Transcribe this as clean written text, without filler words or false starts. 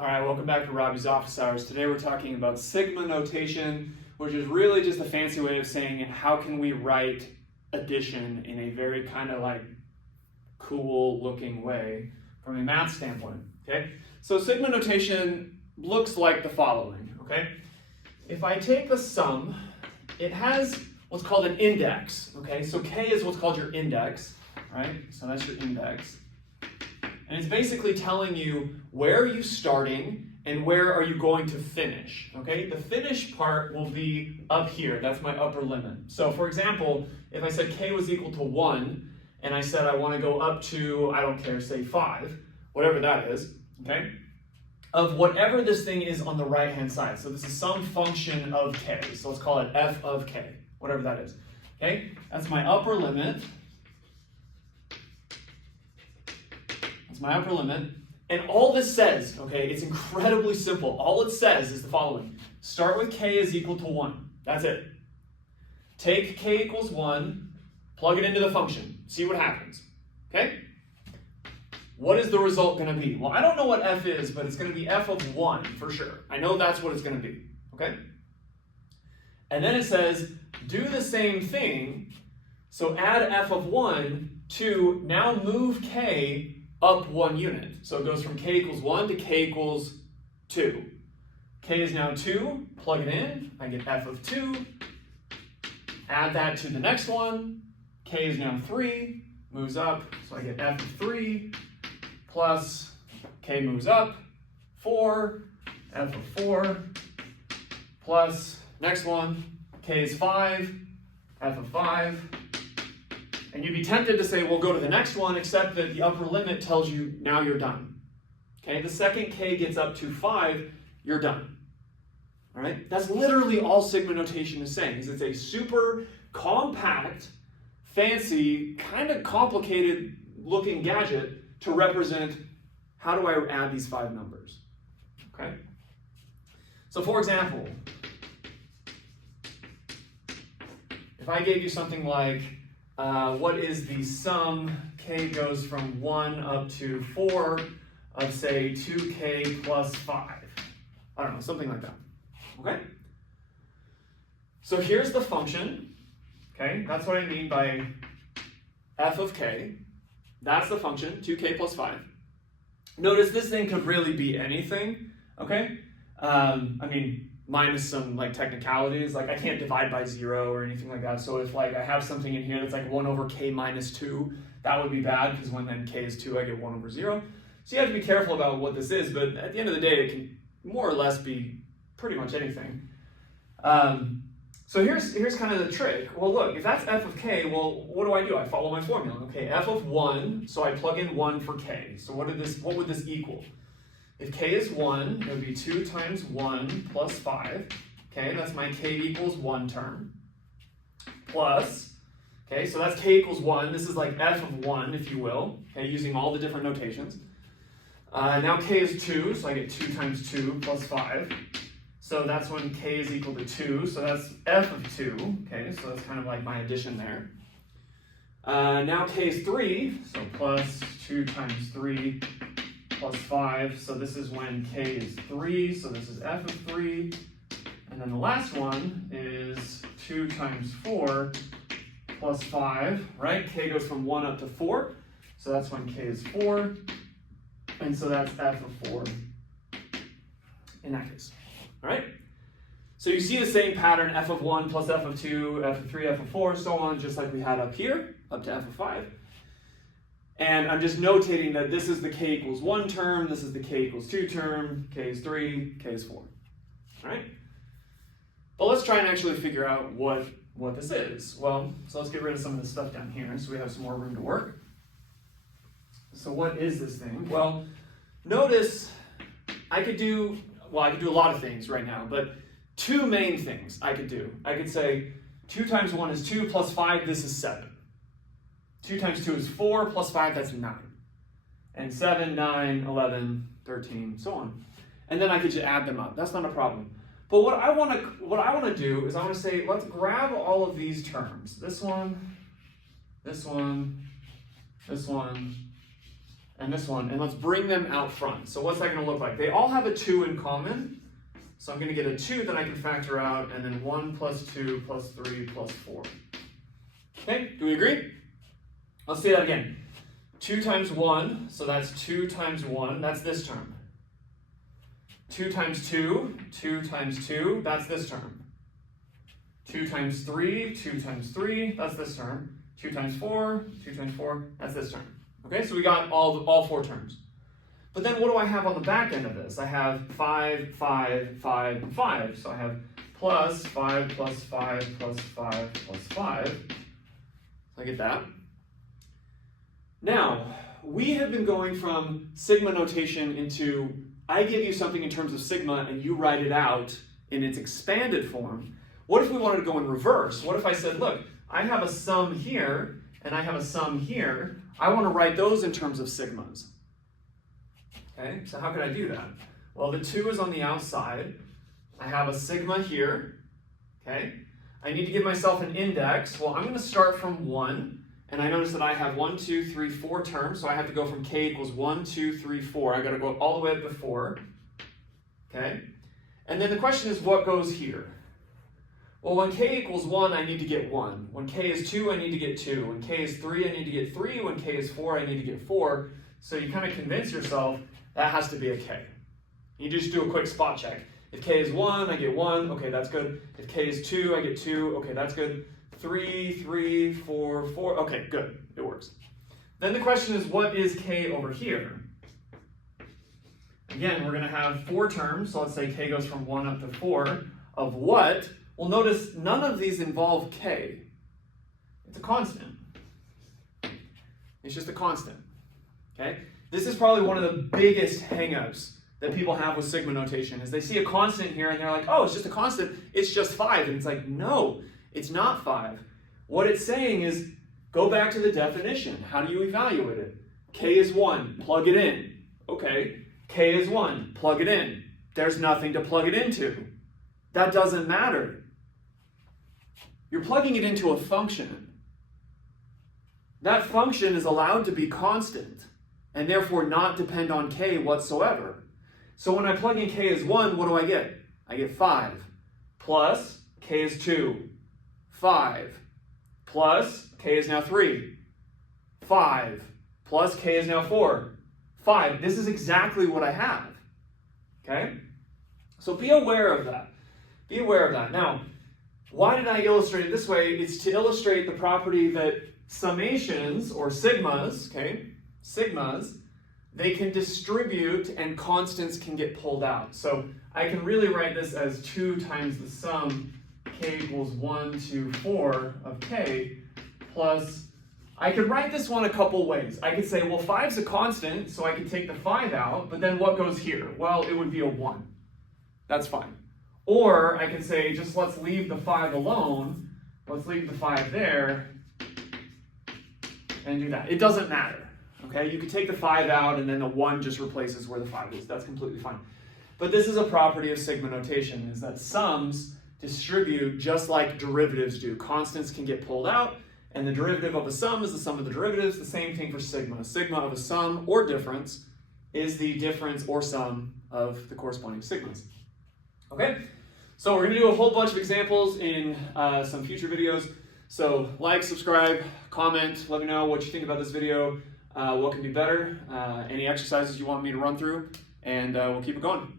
All right, welcome back to Robbie's Office Hours. Today we're talking about sigma notation, which is really just a fancy way of saying how can we write addition in a very kind of like cool looking way from a math standpoint, okay? So sigma notation looks like the following, okay? If I take the sum, it has what's called an index, okay? So K is what's called your index, right? So that's your index. And it's basically telling you where are you starting and where are you going to finish, okay? The finish part will be up here. That's my upper limit. So for example, if I said K was equal to 1 and I said I want to go up to, I don't care, say 5, whatever that is, okay? Of whatever this thing is on the right-hand side. So this is some function of K. So let's call it f of K, whatever that is, okay? That's my upper limit. My upper limit, and all this says, okay, it's incredibly simple. All it says is the following. Start with K is equal to 1. That's it. Take K equals 1, plug it into the function, see what happens, okay? What is the result going to be? Well, I don't know what f is, but it's going to be f of 1 for sure. I know that's what it's going to be, okay? And then it says, do the same thing, so add f of 1 to now move K up 1 unit. So it goes from K equals 1 to K equals 2. K is now 2, plug it in, I get f of 2. Add that to the next one. K is now 3, moves up, so I get f of 3, plus K moves up, 4, f of 4, plus next one, K is 5, f of 5. And you'd be tempted to say, well, go to the next one, except that the upper limit tells you now you're done. Okay, the second K gets up to 5, you're done. All right, that's literally all sigma notation is saying, is it's a super compact, fancy, kind of complicated looking gadget to represent how do I add these 5 numbers. Okay, so for example, if I gave you something like, what is the sum? K goes from 1 up to 4 of, say, 2K plus 5. I don't know, something like that. Okay? So here's the function. Okay, that's what I mean by f of K. That's the function, 2K plus 5. Notice this thing could really be anything. Okay? I mean, minus some like technicalities, like I can't divide by 0 or anything like that. So if like I have something in here that's like 1 over K minus 2, that would be bad because when then K is 2, I get 1 over 0. So you have to be careful about what this is, but at the end of the day, it can more or less be pretty much anything. So here's kind of the trick. Well, look, if that's f of K, well, what do? I follow my formula. Okay, f of 1, so I plug in 1 for K. So what would this equal? If K is 1, it would be 2 times 1 plus 5. Okay, that's my K equals 1 term. Plus, okay, so that's K equals 1. This is like f of 1, if you will, okay, using all the different notations. Now K is 2, so I get 2 times 2 plus 5. So that's when K is equal to 2, so that's f of 2. Okay, so that's kind of like my addition there. Now K is 3, so plus 2 times 3 plus 5, so this is when K is 3, so this is f of 3. And then the last one is 2 times 4 plus 5, right? K goes from 1 up to 4, so that's when K is 4. And so that's f of 4 in that case, all right? So you see the same pattern, f of 1 plus f of 2, f of 3, f of 4, so on, just like we had up here, up to f of 5. And I'm just notating that this is the K equals 1 term, this is the K equals 2 term, K is 3, K is 4. All right? But let's try and actually figure out what this is. Well, so let's get rid of some of this stuff down here so we have some more room to work. So what is this thing? Well, notice I could do a lot of things right now, but 2 main things I could do. I could say 2 times 1 is 2 plus 5, this is 7. 2 times 2 is 4, plus 5, that's 9. And 7, 9, 11, 13, so on. And then I could just add them up. That's not a problem. But what I want to do is I want to say, let's grab all of these terms. This one, this one, this one, and this one, and let's bring them out front. So what's that going to look like? They all have a 2 in common. So I'm going to get a 2 that I can factor out, and then 1 plus 2 plus 3 plus 4. Okay, do we agree? Let's see that again. 2 times 1, so that's 2 times 1, that's this term. 2 times 2, 2 times 2, that's this term. 2 times 3, 2 times 3, that's this term. 2 times 4, 2 times 4, that's this term. Okay, so we got all 4 terms. But then what do I have on the back end of this? I have 5, 5, 5, and 5. So I have plus 5 plus 5 plus 5 plus 5. So I get that. Now, we have been going from sigma notation into, I give you something in terms of sigma and you write it out in its expanded form. What if we wanted to go in reverse? What if I said, look, I have a sum here and I have a sum here. I want to write those in terms of sigmas. Okay, so how could I do that? Well, the 2 is on the outside. I have a sigma here. Okay, I need to give myself an index. Well, I'm going to start from 1, and I notice that I have 1, 2, 3, 4 terms, so I have to go from k equals 1, 2, 3, 4. I got to go all the way up to 4. Okay, and then the question is, what goes here? Well, when k equals 1, I need to get 1. When k is 2, I need to get 2. When k is 3, I need to get 3. When k is 4, I need to get 4. So you kind of convince yourself that has to be a k. You just do a quick spot check. If k is 1, I get 1. Okay, that's good. If k is 2, I get 2. Okay, that's good. 3, 3, 4, 4. Okay, good. It works. Then the question is, what is k over here? Again, we're going to have 4 terms. So let's say k goes from 1 up to 4. Of what? Well, notice none of these involve k. It's a constant. It's just a constant. Okay? This is probably one of the biggest hang-ups that people have with sigma notation, is they see a constant here and they're like, oh, it's just a constant, it's just 5. And it's like, no, it's not 5. What it's saying is, go back to the definition. How do you evaluate it? K is 1, plug it in. Okay, K is 1, plug it in. There's nothing to plug it into. That doesn't matter. You're plugging it into a function. That function is allowed to be constant, and therefore not depend on k whatsoever. So when I plug in k as 1, what do I get? I get 5, plus k is 2, 5, plus k is now 3, 5, plus k is now 4, 5. This is exactly what I have. Okay? So be aware of that. Be aware of that. Now, why did I illustrate it this way? It's to illustrate the property that summations, or sigmas, okay, sigmas, they can distribute and constants can get pulled out. So I can really write this as 2 times the sum k equals 1 to 4 of k, plus, I could write this one a couple ways. I could say, well, 5's a constant, so I could take the 5 out, but then what goes here? Well, it would be a 1. That's fine. Or I could say, just let's leave the 5 alone. Let's leave the 5 there and do that. It doesn't matter. Okay, you could take the 5 out and then the 1 just replaces where the 5 is. That's completely fine. But this is a property of sigma notation, is that sums distribute just like derivatives do. Constants can get pulled out, and the derivative of a sum is the sum of the derivatives. The same thing for sigma. Sigma of a sum or difference is the difference or sum of the corresponding sigmas. Okay, so we're going to do a whole bunch of examples in some future videos. So like, subscribe, comment, let me know what you think about this video, what can be better, any exercises you want me to run through, and we'll keep it going.